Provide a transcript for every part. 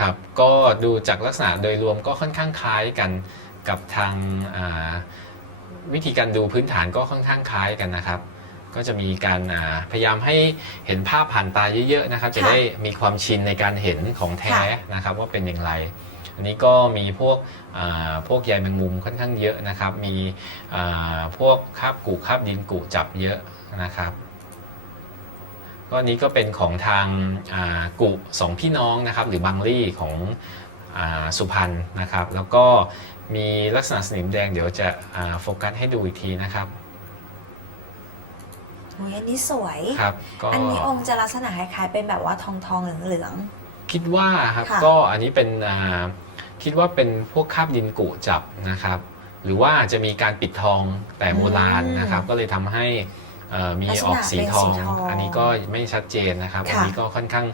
ครับก็ดูจากลักษณะโดยรวมก็ค่อนข้างคล้ายกันกับทางอ่าวิธีการดูพื้นฐานก็ค่อนข้างคล้ายกันนะครับ ก็จะมีการอ่าพยายามให้เห็นภาพผ่านตาเยอะๆนะครับ จะค่ะได้มีความชินในการเห็นของแท้ค่ะนะครับว่าเป็นอย่างไร อันนี้ก็มีพวกอ่าพวกใยแมงมุมค่อนข้างเยอะนะครับ มีอ่าพวกคราบกุคราบดินกุจับเยอะนะครับ ก็อันนี้ก็เป็นของทางอ่ากุสองพี่น้องนะครับหรือบางลี่ของอาสุพรรณนะครับ แล้วก็มีลักษณะสนิมแดงเดี๋ยวจะอ่าโฟกัสให้ดูอีกทีนะครับโอ้ยอันนี้สวยครับก็อันนี้องค์จะลักษณะคล้ายๆเป็นแบบว่าทองทองๆเหลืองคิดว่าครับค่ะก็อันนี้เป็นอ่าคิดว่าเป็นพวกคราบดินกุจับนะครับ หรือว่าจะมีการปิดทองแต่โบราณนะครับ ก็เลยทำให้เอ่อ มีลักษณะออกสีทองเป็นสีทอง อันนี้ก็ไม่ชัดเจนนะครับค่ะอันนี้ก็ค่อนข้าง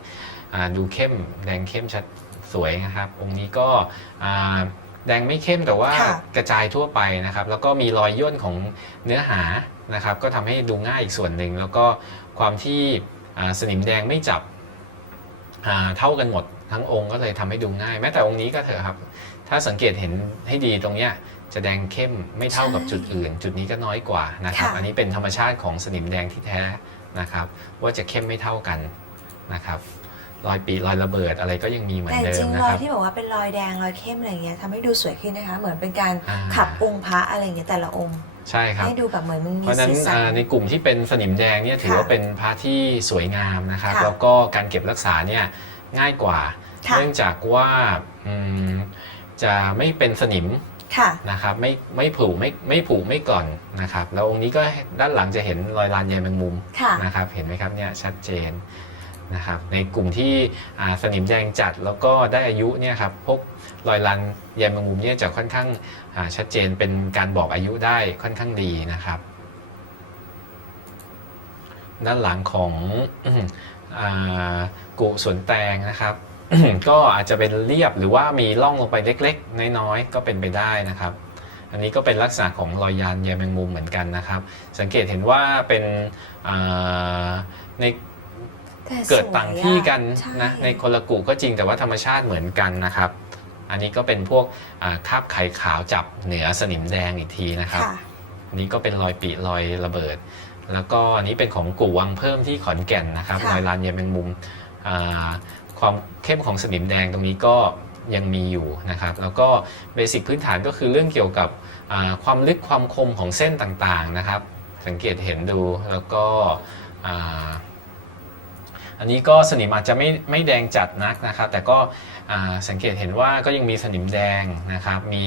อ่าดูเข้มแดงเข้มชัดสวยนะครับ องค์นี้ก็อ่าแดงไม่เข้มแต่ว่าค่ะกระจายทั่วไปนะครับ แล้วก็มีรอยย่นของเนื้อหานะครับ ก็ทำให้ดูง่ายอีกส่วนหนึ่ง แล้วก็ความที่อ่าสนิมแดงไม่จับอ่าเท่ากันหมดทั้งองค์ก็เลยทำให้ดูง่าย แม้แต่องค์นี้ก็เถอะครับ ถ้าสังเกตเห็นให้ดีตรงเนี้ย จะแดงเข้มไม่เท่ากับใช่จุดอื่น จุดนี้ก็น้อยกว่านะครับค่ะอันนี้เป็นธรรมชาติของสนิมแดงที่แท้นะครับ ว่าจะเข้มไม่เท่ากันนะครับรอยปีรอยระเบิดอะไรก็ยังมีเหมืๆอนแต่จเดิริมงๆนะรอคยรับที่บอกว่าเป็นรอยแดงรอยเข้มอะไรเงี้ยทำให้ดูสวยขึ้นนะคะ เหมือนเป็นการอ่าขับองค์พระอะไรเงี้ยแต่ละองค์ใช่ครับให้ดูแบบเหมือนมันมีเพราะฉะนั้นสีสัอ่านในกลุ่มที่เป็นสนิมแดงเนี่ยถือค่ะว่าเป็นพระที่สวยงามนะครับค่ะแล้วก็การเก็บรักษาเนี่ยง่ายกว่าค่ะเนื่องจากว่าอืมจะไม่เป็นสนิม ค่ะ นะครับไม่ไม่ผุไม่ไม่ผุไม่กร่อนนะครับแล้วองค์นี้ก็ด้านหลังจะเห็นรอยลานใยแมงมุมค่ะ นะครับเห็นไหมครับเนี่ยชัดเจนนะครับในกลุ่มที่อ่าสนิมแดงจัดแล้วก็ได้อายุเนี่ยครับพวกรอยลานใยแมงมุมเนี่ยจะค่อนข้างอ่าชัดเจนเป็นการบอกอายุได้ค่อนข้างดีนะครับ ด้านหลังของอืมอ่ากุสวนแตงนะครับ ก็อาจจะเป็นเรียบหรือว่ามีร่องลงไปเล็กๆ น้อยๆ ก็เป็นไปได้นะครับ อันนี้ก็เป็นลักษณะของรอยยานใยแมงมุมเหมือนกันนะครับ สังเกตเห็นว่าเป็นอ่าในแต่สวยอะเกิดต่างที่กันใช่นะในคนละกุก็จริงแต่ว่าธรรมชาติเหมือนกันนะครับ อันนี้ก็เป็นพวกอ่าคราบไข่ขาวจับเหนือสนิมแดงอีกทีนะครับค่ะอันนี้ก็เป็นรอยปีรอยระเบิด แล้วก็อันนี้เป็นของกู่วังเพิ่มที่ขอนแก่นนะครับค่ะรอยลานใยแมงมุมอ่า ความเข้มของสนิมแดงตรงนี้ก็ยังมีอยู่นะครับ แล้วก็เบสิกพื้นฐานก็คือเรื่องเกี่ยวกับความลึกความคมของเส้นต่างๆนะครับ สังเกตเห็นดูแล้วก็อันนี้ก็สนิมอาจจะไม่ไม่แดงจัดนักนะครับ แต่ก็สังเกตเห็นว่าก็ยังมีสนิมแดงนะครับ มี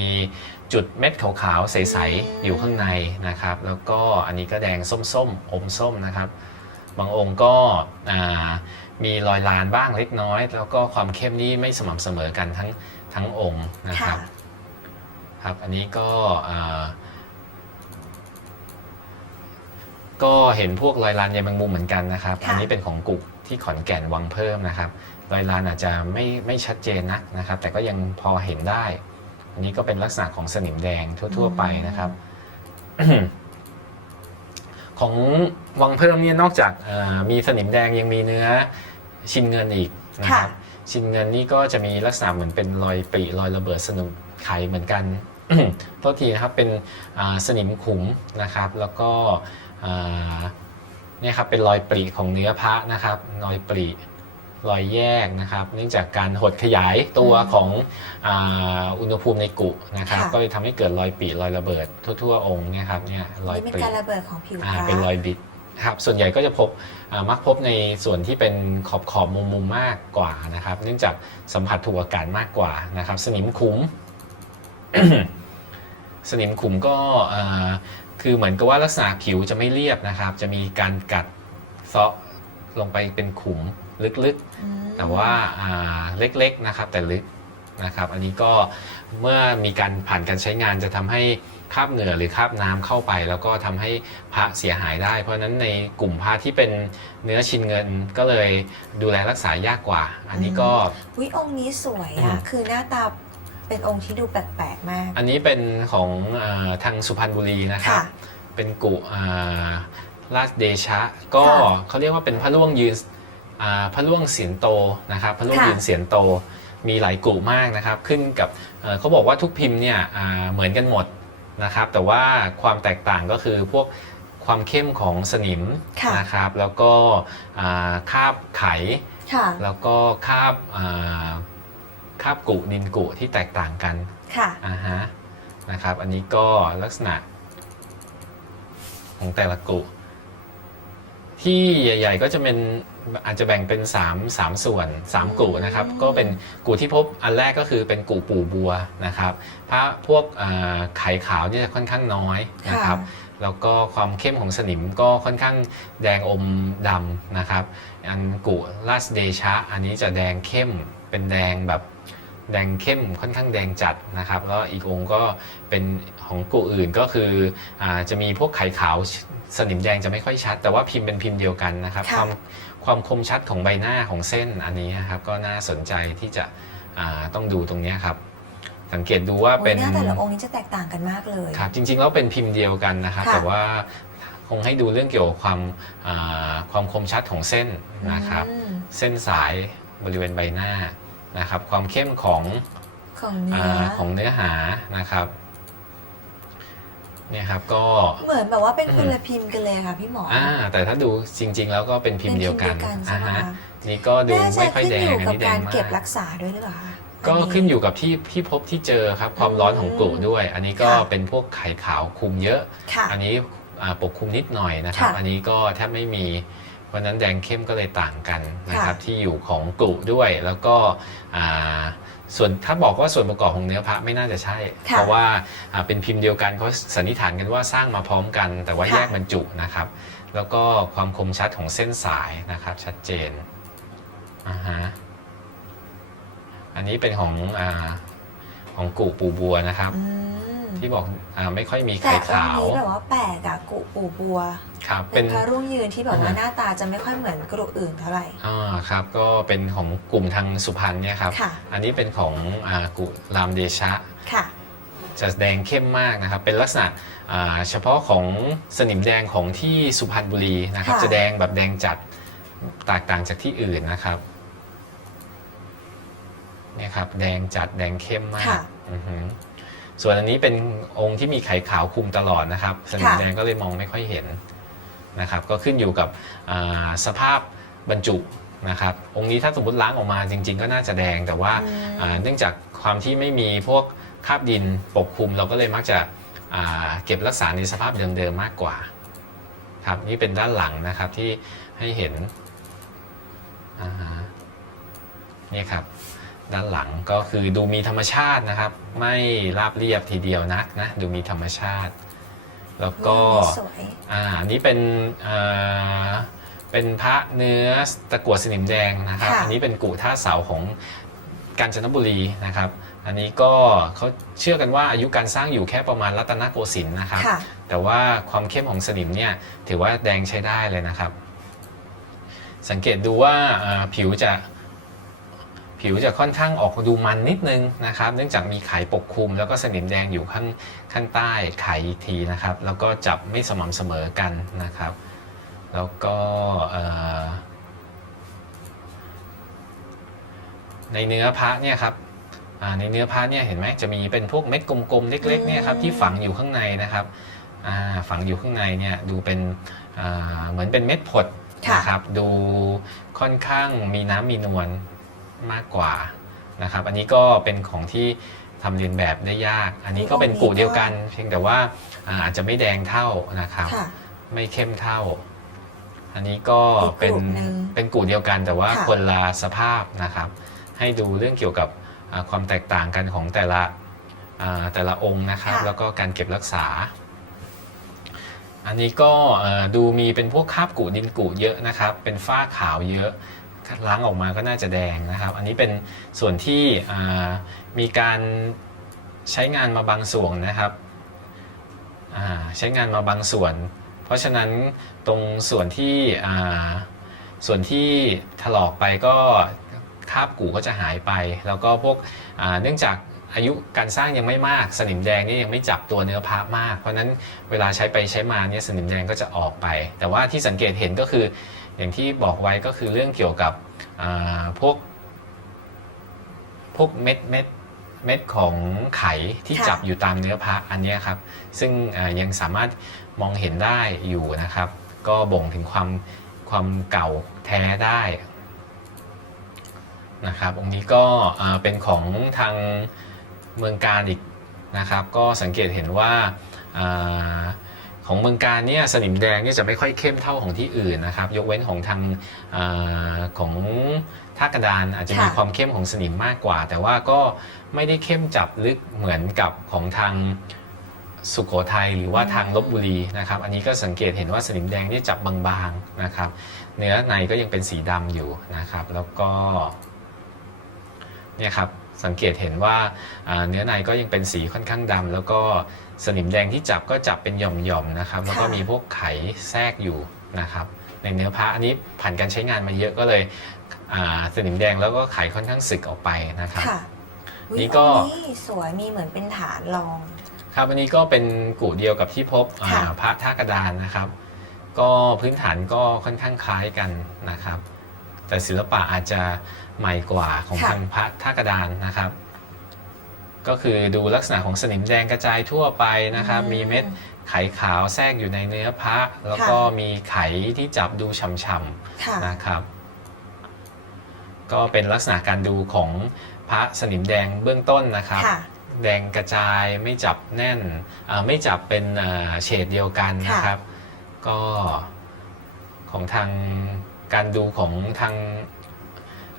จุดเม็ดขาวๆใสๆอยู่ข้างในนะครับ แล้วก็อันนี้ก็แดงส้มๆอมส้มนะครับ บางองค์ก็ มีรอยลานบ้างเล็กน้อย แล้วก็ความเข้มนี่ไม่สม่ำเสมอกันทั้งทั้งองค์นะคค่ะรับครับ อันนี้ก็อ่าก็เห็นพวกรอยลานใยแมงมุมเหมือนกันนะครับค่ะอันนี้เป็นของกุกที่ขอนแก่นวังเพิ่มนะครับ รอยลานอาจจะไม่ไม่ชัดเจนนักนะครับ แต่ก็ยังพอเห็นได้ อันนี้ก็เป็นลักษณะของสนิมแดงทั่ว ๆ ไปนะครับ ของวังเพิ่มเนี่ยนอกจากเอ่อมีสนิมแดงยังมีเนื้อชินเงินอีกนะครับชินเงินนี่ก็จะมีลักษณะเหมือนเป็นรอยปริรอยระเบิดสนุกไขเหมือนกันโทษทีนะครับเป็นอ่าสนิมขุมนะครับ แล้วก็อ่าเนี่ยครับเป็นรอยปริของเนื้อพระนะครับรอยปริ รอยแยกนะครับ เนื่องจากการหดขยายตัวอืมของอาอุณหภูมิในกุนะครับ ค่ะ ก็เลยทำให้เกิดรอยปริรอยระเบิดทั่ว ๆ องค์เนี่ยครับเนี่ยรอยนี่ปเป็นริการระเบิดของผิวพอ่าระเป็นรอยบิดครับส่วนใหญ่ก็จะพบอ่ามักพบในส่วนที่เป็นขอบขอบมุมมุมๆมากกว่านะครับ เนื่องจากสัมผัสถูกอากาศมากกว่านะครับ สนิมขุมสนิมขุมก็อ่าคือเหมือนกับว่าลักษณะผิวจะไม่เรียบนะครับ จะมีการกัดเซาะ ลงไปเป็นขุมลึกๆอืมแต่ว่าอ่าเล็กๆนะครับแต่ลึกนะครับอันนี้ก็เมื่อมีการผ่านการใช้งานจะทำให้คราบเหงื่อหรือคราบน้ำเข้าไป แล้วก็ทำให้พระเสียหายได้ เพราะฉะนั้นในกลุ่มพระที่เป็นเนื้อชินเงินก็เลยดูแลรักษายากกว่า อันนี้ก็วิองค์นี้สวยอือะมคือหน้าตาเป็นองค์ที่ดูแปลกๆมาก อันนี้เป็นของอาทางสุพรรณบุรีนะครับค่ะเป็นกุอ่า ราชเดชะ ก็ค่ะเขาเรียกว่าเป็นพระล่วงยืนอ่าพระล่วงเสียนโตนะครับพระล่วงค่ะยืนเสียนโตมีหลายกลุ่มมากนะครับ ขึ้นกับเอ่อเขาบอกว่าทุกพิมพ์เนี่ยอ่าเหมือนกันหมดนะครับ แต่ว่าความแตกต่างก็คือพวกความเข้มของสนิมค่ะนะครับ แล้วก็อ่าคราบไขค่ะแล้วก็คราบอ่าคราบกุดินกุที่แตกต่างกันค่ะอ่าฮะนะครับ อันนี้ก็ลักษณะของแต่ละกุ ที่ใหญ่ ๆ ก็จะเป็นอาจจะแบ่งเป็น3 3ส่วน 3กุนะครับอืมก็เป็นกุที่พบอันแรกก็คือเป็นกุปู่บัวนะครับพระพวกอ่าไข่ขาวเนี่ยจะค่อนข้างน้อยนะครับแล้วก็ความเข้มของสนิมก็ค่อนข้างแดงอมดำนะครับ อันกุราชเดชะ อันนี้จะแดงเข้มเป็นแดงแบบ แดงเข้มค่อนข้างแดงจัดนะครับแล้วอีกองค์ก็เป็นของกุอื่นก็คืออาจะมีพวกไข่ขาวสนิมแดงจะไม่ค่อยชัด แต่ว่าพิมพ์เป็นพิมพ์เดียวกันนะครับค่ะความความคมชัดของใบหน้าของเส้นอันนี้นะครับก็น่าสนใจที่จะอ่าต้องดูตรงเนี้ยครับสังเกตดูว่าโอ้เป็ยนหน้าแต่ละองค์นี้จะแตกต่างกันมากเลยครับจริงๆแล้วเป็นพิมพ์เดียวกันนะครับค่ะแต่ว่าคงให้ดูเรื่องเกี่ยวกับความอ่าความคมชัดของเส้นนะครับอืมเส้นสายบริเวณใบหน้า นะครับ ความเข้มของของเนื้ออาของเนื้อหานะครับเนี่ยครับก็เหมือนแบบว่าเป็นอืมคนละพิมพ์กันเลยค่ะพี่หมออ่าแต่ถ้าดูจริง ๆ แล้วก็เป็นพิมพ์เดียวกันป็ใช่อ่าไหมฮะคะนี่ก็ดูน่าจะไม่ค่อยขึ้นแดองยู่อันกับนี้แดการงมาเก็บกรักษาด้วยหรือเปล่าคะก็อัขึ้นอยู่กับที่ที่พบที่เจอครับความร้อนของกลุ่ด้วย อันนี้ก็ค่ะเป็นพวกไข่ขาวคุมเยอะค่ะอันนี้อ่าปกคลุมนิดหน่อยนะครับค่ะอันนี้ก็แทบไม่มีเพ ราะฉะนั้นแดงเข้มก็เลยต่างกันนะครับค่ะที่อยู่ของกลุ่ด้วยแล้วก็อ่าส่วนถ้าบอกว่าส่วนประกอบของเนื้อพระไม่น่าจะใช่ค่ะเพราะว่าอ่าเป็นพิมพ์เดียวกันเขาสันนิษฐานกันว่าสร้างมาพร้อมกัน แต่ว่าค่ะแยกบรรจุนะครับ แล้วก็ความคมชัดของเส้นสายนะครับชัดเจนอ่าฮะอันนี้เป็นของอ่าของกูปูบัวนะครับอืม ที่บอกอาไม่ค่อยมีแต่ไข่องขาวค์นี้แบบว่าแปลกอะกุปูบัวครับเป็เป็นนพระรุ่งยืนที่แบบว่าอ่าฮะหน้าตาจะไม่ค่อยเหมือนกรุอื่นเท่าไหร่อ่าครับก็เป็นของกลุ่มทางสุพรรณเนี่ยครับค่ะอันนี้เป็นของอากุรามเดชะค่ะจะแดงเข้มมากนะครับ เป็นลักษณะอ่าเฉพาะของสนิมแดงของที่สุพรรณบุรีนะครับค่ะจะแดงแบบแดงจัดแตกต่างจากที่อื่นนะครับเนี่ยครับแดงจัดแดงเข้มมากค่ะอือหือ ส่วนอันนี้เป็นองค์ที่มีไข่ขาวคุมตลอดนะครับสนิมค่ะแดงก็เลยมองไม่ค่อยเห็นนะครับ ก็ขึ้นอยู่กับอ่าสภาพบรรจุนะครับ องค์นี้ถ้าสมมติล้างออกมาจริง ๆ ก็น่าจะแดงแต่ว่าอืมอ่าเนื่องจากความที่ไม่มีพวกคราบดินปกคลุม เราก็เลยมักจะอ่าเก็บรักษาในสภาพเดิมๆมากกว่าครับนี่เป็นด้านหลังนะครับที่ให้เห็นอ่าฮะนี่ครับ ด้านหลังก็คือดูมีธรรมชาตินะครับ ไม่ราบเรียบทีเดียวนักนะดูมีธรรมชาติ แล้วก็สวยอ่าอันนี้เป็นอ่าเป็นพระเนื้อตะกั่วสนิมแดงนะครับ ค่ะ อันนี้เป็นกุท่าเสาของกาญจนบุรีนะครับ อันนี้ก็เขาเชื่อกันว่าอายุการสร้างอยู่แค่ประมาณรัตนโกสินทร์นะครับ ค่ะ แต่ว่าความเข้มของสนิมเนี่ยถือว่าแดงใช้ได้เลยนะครับ สังเกตดูว่าอ่าผิวจะ ผิวจะค่อนข้างออกดูมันนิดนึงนะครับ เนื่องจากมีไขปกคลุม แล้วก็สนิมแดงอยู่ข้างข้างใต้ไขอีกทีนะครับ แล้วก็จับไม่สม่ำเสมอกันนะครับ แล้วก็เอ่อในเนื้อพระเนี่ยครับอ่าในเนื้อพระเนี่ยเห็นไหมจะมีเป็นพวกเม็ดกลมๆเล็กๆเนี่ยครับที่ฝังอยู่ข้างในนะครับอ่าฝังอยู่ข้างในเนี่ยดูเป็นอ่าเหมือนเป็นเม็ดผดค่ะนะครับดูค่อนข้างมีน้ำมีนวล มากกว่านะครับ อันนี้ก็เป็นของที่ทำเรียนแบบได้ยาก อันนี้ก็เป็นกูเดียวกัน เพียงแต่ว่าอ่าอาจจะไม่แดงเท่านะครับค่ะไม่เข้มเท่า อันนี้ก็อีกเป็นกลุ่มหนึ่งเป็นกลุ่มเดียวกันแต่ว่าค่ะคนละสภาพนะครับ ให้ดูเรื่องเกี่ยวกับอ่าความแตกต่างกันของแต่ละอ่าแต่ละองค์นะครับค่ะแล้วก็การเก็บรักษา อันนี้ก็เอ่อดูมีเป็นพวกคราบกุดินกุเยอะนะครับ เป็นฝ้าขาวเยอะ ล้างออกมาก็น่าจะแดงนะครับ อันนี้เป็นส่วนที่มีการใช้งานมาบางส่วนนะครับใช้งานมาบางส่วน เพราะฉะนั้นตรงส่วนที่ส่วนที่ถลอกไปก็คราบกูก็จะหายไป แล้วก็พวกเนื่องจาก อายุการสร้างยังไม่มาก สนิมแดงนี่ยังไม่จับตัวเนื้อพระมาก เพราะนั้นเวลาใช้ไปใช้มาเนี่ยสนิมแดงก็จะออกไป แต่ว่าที่สังเกตเห็นก็คืออย่างที่บอกไว้ก็คือเรื่องเกี่ยวกับพวกพวกเม็ดเม็ดเม็ดของไขที่จับอยู่ตามเนื้อพระอันนี้ครับซึ่งยังสามารถมองเห็นได้อยู่นะครับ ก็บ่งถึงความความเก่าแท้ได้นะครับองค์นี้ก็เป็นของทาง เมืองการอีกนะครับ ก็สังเกตเห็นว่าอของเมืองการเนี่ยสนิมแดงเนี่ยจะไม่ค่อยเข้มเท่าของที่อื่นนะครับ ยกเว้นของทางอของท่ากระดานอาจจะมีความเข้มของสนิมมากกว่า แต่ว่าก็ไม่ได้เข้มจับลึกเหมือนกับของทางสุโขทัยหรือว่าทางลบบุรีนะครับ อันนี้ก็สังเกตเห็นว่าสนิมแดงเนี่ยจับบางๆนะครับ เนื้อในก็ยังเป็นสีดำอยู่นะครับ แล้วก็เนี่ยครับ สังเกตเห็นว่าอ่าเนื้อในก็ยังเป็นสีค่อนข้างดำแล้วก็สนิมแดงที่จับก็จับเป็นหย่อมๆนะครับ แล้วก็ค่ะมีพวกไขแทรกอยู่นะครับ ในเนื้อผ้าอันนี้ผ่านการใช้งานมาเยอะก็เลยอ่าสนิมแดงแล้วก็ไขค่อนข้างสึกออกไปนะครับค่ะอุ๊ยนี่ก็องค์นี่สวยมีเหมือนเป็นฐานรองครับอันนี้ก็เป็นกู่เดียวกับที่พบอ่าค่ะพระท่ากระดานนะครับ ก็พื้นฐานก็ค่อนข้างคล้ายกันนะครับ แต่ศิลปะอาจจะ ใหม่กว่าของทางพระท่ากระดานนะครับ ก็คือดูลักษณะของสนิมแดงกระจายทั่วไปนะครับ มีเม็ดไขขาวแทรกอยู่ในเนื้อพระ แล้วก็มีไขที่จับดูฉ่ำค่ะๆนะครับ ก็เป็นลักษณะการดูของพระสนิมแดงเบื้องต้นนะครับค่ะแดงกระจายไม่จับแน่นอ่าไม่จับเป็นอ่าเฉดเดียวกันนะครับ ก็ของทางการดูของทาง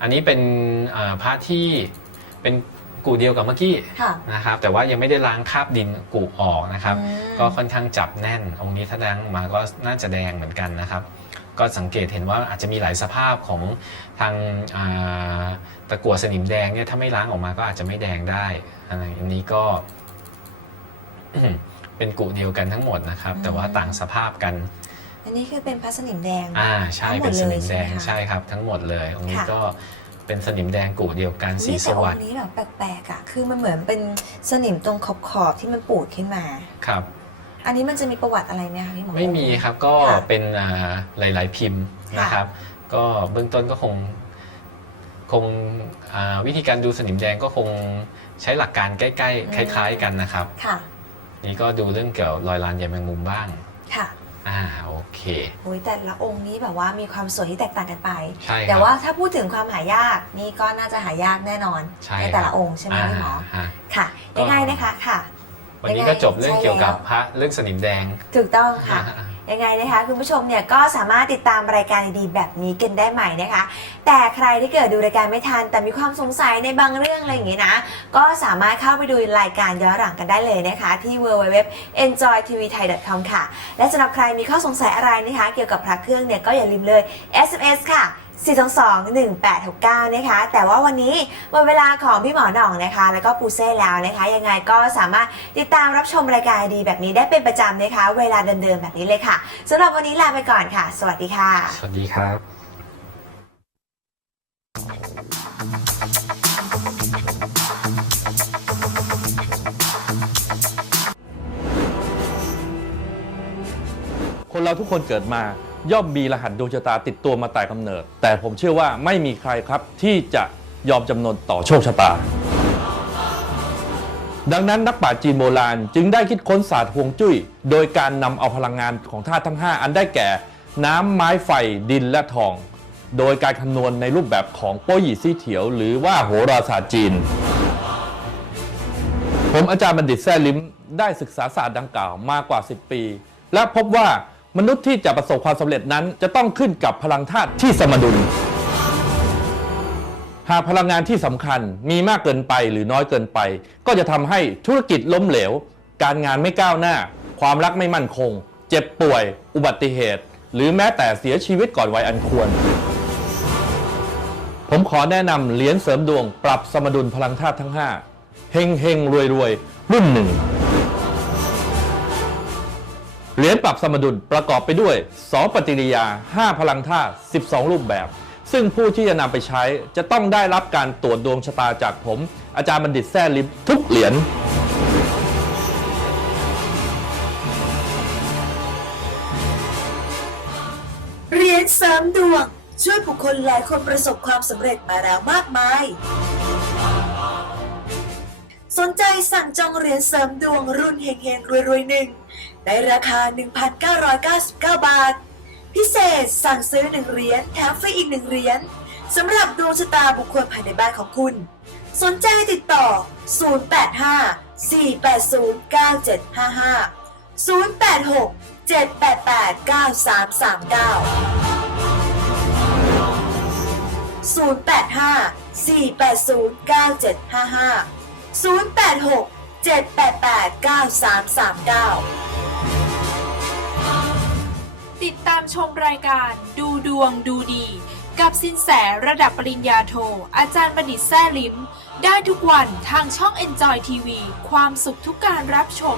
อันนี้เป็นอ่าพระที่เป็นกูเดียวกับเมื่อกี้ค่ะนะครับแต่ว่ายังไม่ได้ล้างคราบดินกูออกนะครับอืมก็ค่อนข้างจับแน่น องค์นี้ถ้าแดงออกมาก็น่าจะแดงเหมือนกันนะครับ ก็สังเกตเห็นว่าอาจจะมีหลายสภาพของทางอ่าตะกั่วสนิมแดงเนี่ยถ้าไม่ล้างออกมาก็อาจจะไม่แดงได้อะไรอันนี้ก็เป็นกุเดียวกันทั้งหมดนะครับ แต่ว่าต่างสภาพกัน อันนี้คือเป็นพลาสนิมแดง อ่าใช่ทั้งหมเป็ดนสนิมแดงเลยใช่ไหมคะ ใช่ครับ ทั้งหมดเลยองค์นี้ค่ะก็เป็นสนิมแดงกุเดียวกันสีนี่สแต่อวังสดค์นี้แบบแปลกๆอะคือมันเหมือนเป็นสนิมตรงขอบขอบๆที่มันปูดขึ้นมา ครับ อันนี้มันจะมีประวัติอะไรไหมคะพี่หมอ ไม่มีครับก็ค่ะเป็นอ่าหลาย ๆ พิมพ์ค่ะนะครับ ก็เบื้องต้นก็คงคงอ่าวิธีการดูสนิมแดงก็คงใช้หลักการใกล้ๆคล้าย ๆ กันนะครับ ค่ะ นี่ก็ดูเรื่องเกี่ยวกับรอยลานใยแมงมุมบ้างค่ะ อ่าโอเค โอ้ยแต่ละองค์นี้แบบว่ามีความสวยที่แตกต่างกันไป ใช่คแต่รับว่าถ้าพูดถึงความหายากนี่ก็น่าจะหายากแน่นอนใช่แต่ครัละบองค์ใช่ไหมพี่หมอฮะค่ะก็ยังไงนะคะค่ะ วันนี้ก็จบเรื่องเกี่ยวกับพระเรื่องสนิมแดง ถูกต้องค่ะ ยังไงนะคะคุณผู้ชมเนี่ยก็สามารถติดตามรายการดีๆแบบนี้กันได้ใหม่นะคะ แต่ใครที่เกิดดูรายการไม่ทัน แต่มีความสงสัยในบางเรื่องอะไรอย่างงี้นะ ก็สามารถเข้าไปดูรายการย้อนหลังกันได้เลยนะคะ ที่ www.enjoytvthai.com ค่ะ และสำหรับใครมีข้อสงสัยอะไรนะคะ เกี่ยวกับพระเครื่องเนี่ยก็อย่าลืมเลย SMS ค่ะ 422-1869 นะคะ แต่ว่าวันนี้หมดเวลาของพี่หมอหน่องนะคะ แล้วก็ปูเซ่แล้วนะคะ ยังไงก็สามารถติดตามรับชมรายการดีแบบนี้ได้เป็นประจำนะคะ เวลาเดิมๆแบบนี้เลยค่ะสำหรับวันนี้ลาไปก่อนค่ะ สวัสดีค่ะ สวัสดีครับคนเราทุกคนเกิดมา ย่อมมีรหัสดวงชะตาติดตัวมาแต่กำเนิด แต่ผมเชื่อว่าไม่มีใครครับที่จะยอมจำนนต่อโชคชะตา ดังนั้นนักปราชญ์จีนโบราณจึงได้คิดค้นศาสตร์ฮวงจุ้ย โดยการนำเอาพลังงานของธาตุทั้ง 5 อันได้แก่ น้ำไม้ไฟดินและทอง โดยการคำนวณในรูปแบบของโป้หยี่ซี่เถียว หรือว่าโหราศาสตร์จีน ผมอาจารย์บัณฑิตแซ่ลิมได้ศึกษาศาสตร์ดังกล่าวมากกว่า 10 ปี และพบว่า มนุษย์ที่จะประสบความสำเร็จนั้น จะต้องขึ้นกับพลังธาตุที่สมดุล หากพลังงานที่สำคัญมีมากเกินไปหรือน้อยเกินไป ก็จะทำให้ธุรกิจล้มเหลว การงานไม่ก้าวหน้า ความรักไม่มั่นคง เจ็บป่วย อุบัติเหตุ หรือแม้แต่เสียชีวิตก่อนวัยอันควร ผมขอแนะนำเหรียญเสริมดวง ปรับสมดุลพลังธาตุทั้ง5เฮงเฮงรวยรวยรุ่นหนึ่ง เหรียญปรับสมดุลประกอบไปด้วย 2 ปฏิกิริยา 5 พลังธาตุ12 รูปแบบ ซึ่งผู้ที่จะนำไปใช้จะต้องได้รับการตรวจดวงชะตาจากผม อาจารย์บัณฑิตแซ่ลิมทุกเหรียญเหรียนเสริมดวง ช่วยบุคคลหลายคนประสบความสำเร็จมาแล้วมากมาย สนใจสั่งจองเหรียญเสริมดวงรุ่นเฮงเฮงรวยๆหนึ่ง ในราคา 1,999 บาท พิเศษสั่งซื้อ 1 เหรียญแถมฟรีอีก 1 เหรียญสำหรับดวงชะตาบุคคลภายในบ้านของคุณ สนใจติดต่อ 085 480 9755 086 788 9339 085 480 9755 086 788 9339 ติดตามชมรายการดูดวงดูดี กับสินแสระดับปริญญาโท อาจารย์บัณฑิตแซ่ลิม ได้ทุกวันทางช่อง Enjoy TV ความสุขทุกการรับชม